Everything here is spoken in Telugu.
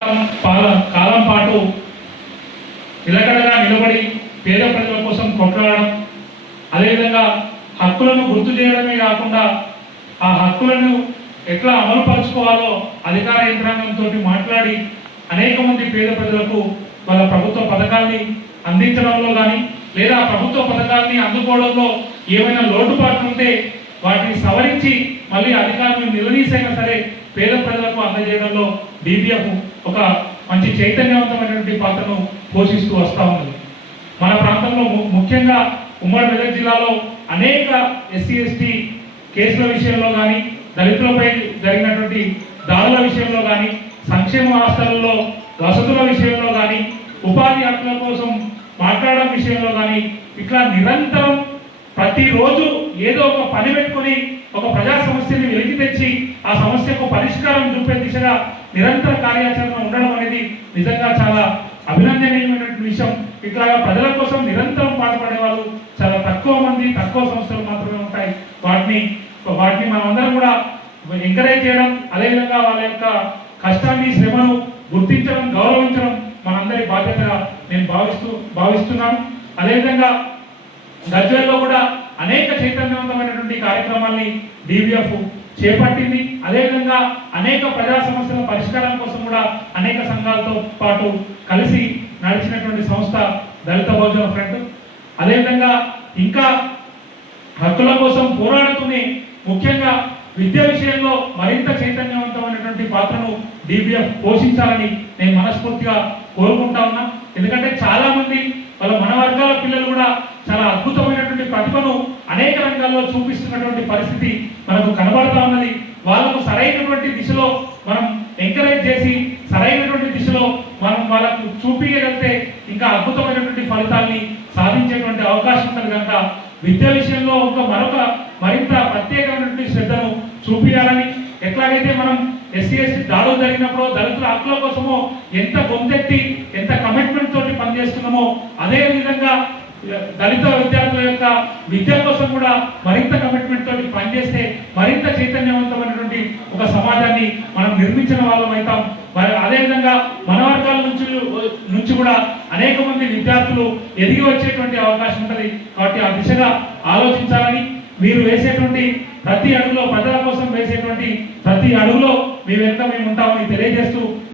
కాలం పాటు నిలకడగా నిలబడి పేద ప్రజల కోసం కొట్లాడడం, అదేవిధంగా హక్కులను గుర్తు చేయడమే కాకుండా ఆ హక్కులను ఎట్లా అమలుపరుచుకోవాలో అధికార యంత్రాంగంతో మాట్లాడి అనేక మంది పేద ప్రజలకు వాళ్ళ ప్రభుత్వ పథకాల్ని అందించడంలో కానీ లేదా ప్రభుత్వ పథకాల్ని అందుకోవడంలో ఏమైనా లోటుపాట్లు ఉంటే వాటిని సవరించి మళ్ళీ అధికారులు నిలదీసైనా సరే పేద ప్రజలకు అందజేయడంలో డీబీఎఫ్ ఒక మంచి చైతన్యవంతమైనటువంటి పాత్రను పోషిస్తూ వస్తూ ఉన్నది. మన ప్రాంతంలో ముఖ్యంగా ఉమ్మడి మెదక్ జిల్లాలో అనేక ఎస్సీ ఎస్టీ కేసుల విషయంలో కానీ, దళితులపై జరిగినటువంటి దాడుల విషయంలో కానీ, సంక్షేమ హాస్టల్లో వసతుల విషయంలో కానీ, ఉపాధి హక్కుల కోసం మాట్లాడడం విషయంలో కానీ ఇట్లా నిరంతరం ప్రతిరోజు ఏదో ఒక పని పెట్టుకొని ఒక ప్రజా సమస్యని వెలికి తెచ్చి ఆ సమస్యకు పరిష్కారం చూపే దిశగా నిరంతర కార్యాచరణ ఉండడం అనేది నిజంగా చాలా అభినందనీయమైనటువంటి విషయం. ఇట్లాగా ప్రజల కోసం నిరంతరం పాటుపడే వాళ్ళు చాలా తక్కువ మంది, తక్కువ సంస్థలు మాత్రమే ఉంటాయి. వాటిని మనమందరం కూడా ఎంకరేజ్ చేయడం, అదేవిధంగా వాళ్ళ యొక్క కష్టాన్ని, శ్రమను గుర్తించడం, గౌరవించడం మనందరి బాధ్యతగా నేను భావిస్తున్నాను. అదేవిధంగా గజ్వేల్లో కూడా అనేక చైతన్యవంతమైనటువంటి కార్యక్రమాల్ని డీబీఎఫ్ చేపట్టింది. అదేవిధంగా అనేక ప్రజా సమస్యల పరిష్కారం కోసం కూడా అనేక సంఘాలతో పాటు కలిసి నడిచినటువంటి సంస్థ దళిత బహుజన ఫ్రంట్. అదేవిధంగా ఇంకా హక్కుల కోసం పోరాడుతూనే ముఖ్యంగా విద్య విషయంలో మరింత చైతన్యవంతమైనటువంటి పాత్రను డీబీఎఫ్ పోషించాలని నేను మనస్ఫూర్తిగా కోరుకుంటా ఉన్నా. ఎందుకంటే చాలా మంది వాళ్ళ మన వర్గాల పిల్లలు కూడా చాలా అద్భుతమైనటువంటి ప్రతిభను అనేక రంగాల్లో చూపిస్తున్నటువంటి పరిస్థితి మనకు కనబడతా ఉన్నది. వాళ్ళకు సరైనటువంటి దిశలో మనం ఎంకరేజ్ చేసి సరైనటువంటి దిశలో మనం వాళ్ళకు చూపించగలిగితే ఇంకా అద్భుతమైనటువంటి ఫలితాల్ని సాధించేటువంటి అవకాశం ఉంటుంది. కనుక విద్య విషయంలో మరింత ప్రత్యేకమైనటువంటి శ్రద్ధను చూపించాలని, ఎట్లాగైతే మనం ఎస్సీ ఎస్టీ దాడులు జరిగినప్పుడు దళితుల హక్కుల కోసమో ఎంత గొంతెత్తి ఎంత కమిట్మెంట్ తోటి పనిచేస్తున్నామో అదే విధంగా దళిత విద్యార్థుల యొక్క విద్య కోసం కూడా మరింత కమిట్మెంట్ తోటి పనిచేస్తే మరింత చైతన్యవంతమైనటువంటి ఒక సమాజాన్ని మనం నిర్మించిన వాళ్ళం అవుతాం. అదేవిధంగా మన వర్గాల నుంచి కూడా అనేక మంది విద్యార్థులు ఎదిగి వచ్చేటువంటి అవకాశం ఉంటుంది. కాబట్టి ఆ దిశగా ఆలోచించాలని, మీరు వేసేటువంటి ప్రతి అడుగులో ప్రజల కోసం వేసేటువంటి ప్రతి అడుగులో మీ వెంట మేము ఉంటామని తెలియజేస్తూ